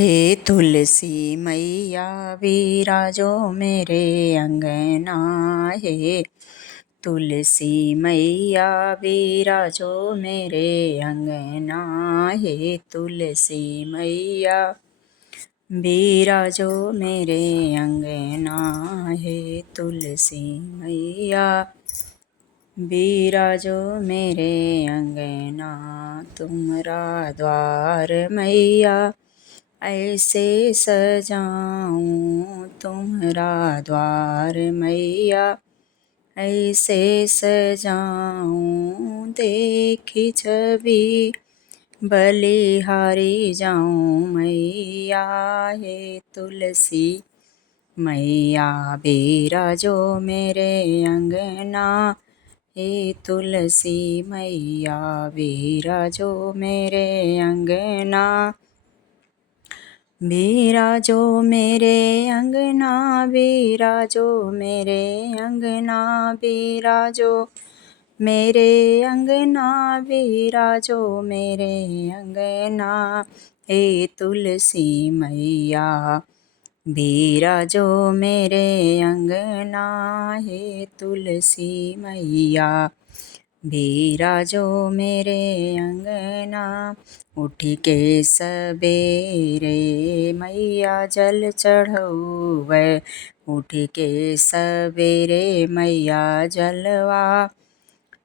हे तुलसी मैया विराजो मेरे अंगना। हे तुलसी मैया विराजो मेरे अंगना। हे तुलसी मैया विराजो मेरे अंगना। हे तुलसी मैया विराजो मेरे अंगना। तुमरा द्वार मैया ऐसे सजाऊं, तुम्हारा द्वार मैया ऐसे सजाऊं। देखी छवि बलिहारी जाऊं मैया। हे तुलसी मैया विराजो मेरे अंगना। हे तुलसी मैया विराजो मेरे अंगना। विराजो मेरे अंगना, विराजो मेरे अंगना, विराजो मेरे अंगना, विराजो मेरे अंगना। हे तुलसी मैया विराजो मेरे अंगना। हे तुलसी मैया विराजो मेरे अंगना। उठ के सबेरे मैया जल चढ़ौबै, उठ के सबेरे मैया जलवा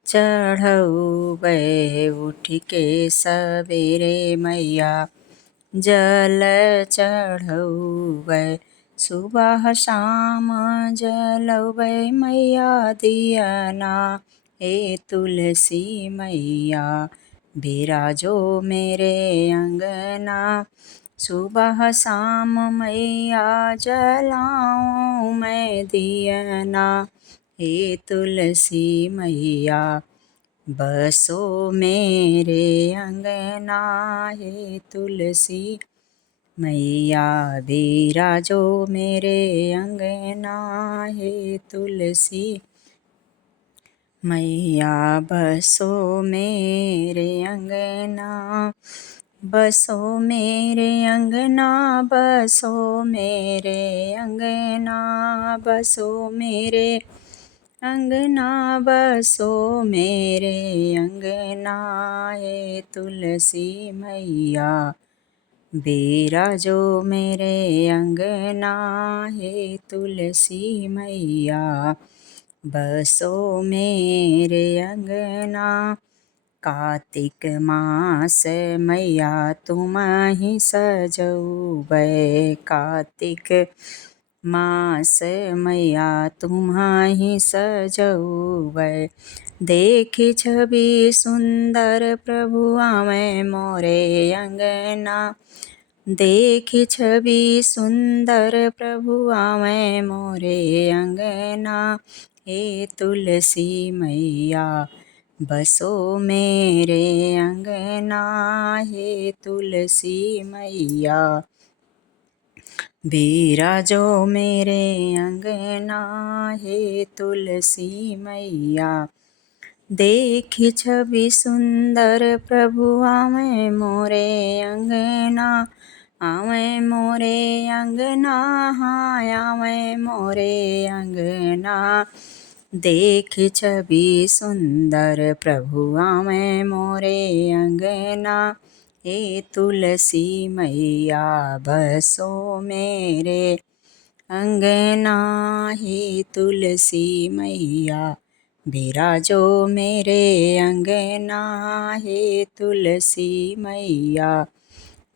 चढ़ौबै। उठ के सबेरे मैया जल चढ़ौबै, सुबह शाम जलौबै मैया दियना। हे तुलसी मैया विराजो मेरे अंगना। सुबह शाम मैया जलाऊं मैं दियना। हे तुलसी मैया बसो मेरे अंगना। हे तुलसी मैया विराजो मेरे अंगना। हे तुलसी मैया बसो मेरे अंगना। बसो मेरे अंगना, बसो मेरे अंगना, बसो मेरे अंगना, बसो मेरे अंगना। हे तुलसी मैया विराजो मेरे अंगना। हे तुलसी मैया बसो मेरे अंगना। कार्तिक मास मैया तुम ही सजौबै, कार्तिक मास मैया तुम ही सजौबै। देखी छवि सुंदर प्रभु आवे मोरे अंगना। देखी छवि सुंदर प्रभु आवे मोरे अंगना। हे तुलसी मैया बसो मेरे अंगना। हे तुलसी मैया विराजो मेरे अंगना। हे तुलसी मैया देखी छवि सुंदर प्रभु आवे मोरे अंगना। आवे मोरे अंगना, हाँ आवे मोरे अंगना। देखी छवि सुंदर प्रभु आवे मोरे अंगना। हे तुलसी मैया बसो मेरे अंगना। हे तुलसी मैया विराजो मेरे अंगना। हे तुलसी मैया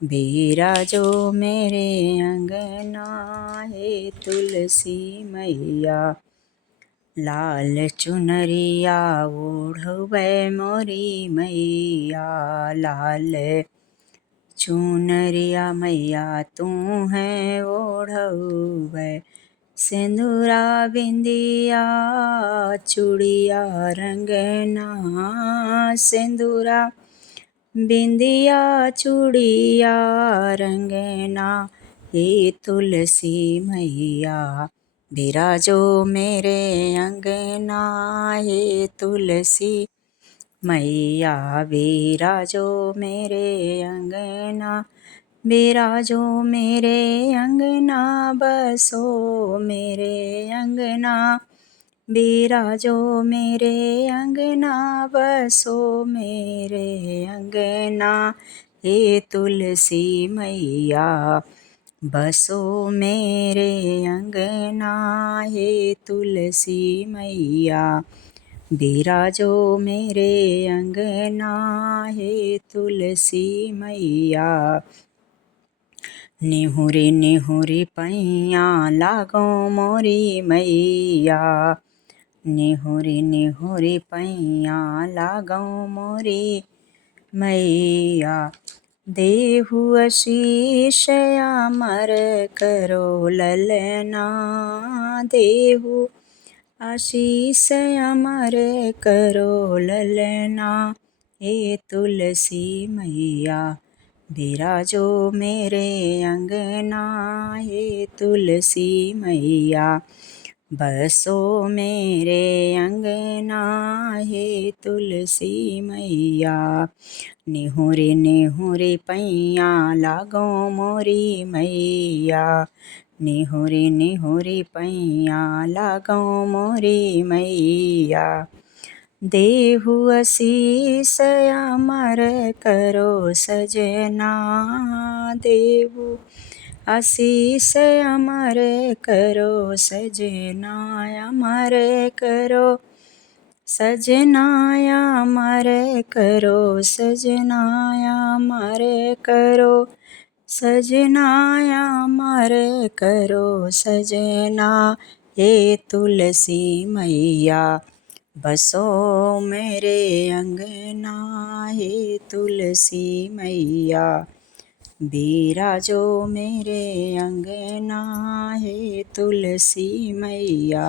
विराजो मेरे अंगना। हे तुलसी मैया लाल चुनरिया ओढ़बै मोरी मैया। लाल चुनरिया मैया तू है ओढ़बै। सिंदूरा बिंदिया चूड़िया रंगना। सिंदूरा बिंदिया चूड़िया रंगना। हे तुलसी मैया विराजो मेरे अंगना। हे तुलसी मैया विराजो मेरे अंगना। बिराजो मेरे अंगना बसो मेरे अंगना, बिराजो मेरे अंगना बसो मेरे अंगना, हे तुलसी मैया बसो मेरे अंगना, हे तुलसी मैया बिराजो मेरे अंगना, हे तुलसी मैया। निहुरी निहुरी पैया लागो मोरी मैया, निहुरी निहुरी पैया लागो मोरी मैया, देहु आशीष अमर करो ललना, देहु आशीष अमर करो ललना, हे तुलसी मैया बिराजो मेरे अंगना, हे तुलसी मैया बसो मेरे अंगना, हे तुलसी मैया। निहुरी निहुरी पैया लागो मोरी मैया, निहुरी निहुरी पैया लागो मोरी मैया, देहु आशीष अमर करो सजना, देहु आशीष अमर करो सजना, अमर करो सजना, अमर करो सजना, अमर करो सजना, अमर करो सजना, हे तुलसी मैया बसो मेरे अंगना, हे तुलसी मैया बिराजो मेरे अंगना, हे तुलसी मैया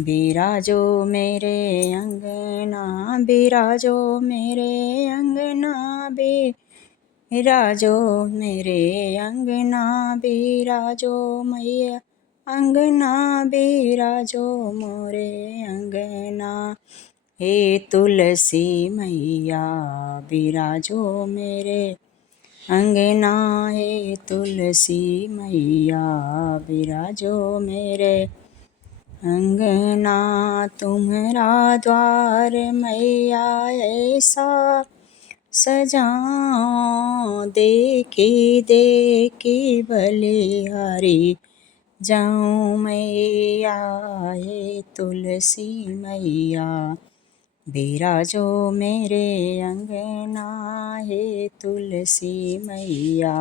बिराजो मेरे अंगना, बिराजो मेरे अंगना, बिराजो मेरे अंगना, बिराजो मैया अंगना, बिराजो मोरे अंगना, हे तुलसी मैया बिराजो मेरे अंगना, हे तुलसी मैया बिराजो मेरे अंगना, तुम्हारा द्वार मैया ऐसा सजाओ, देखी देखी बलिहारी जाऊँ मैया, हे तुलसी मैया बिराजो मेरे अंगना, हे तुलसी मैया।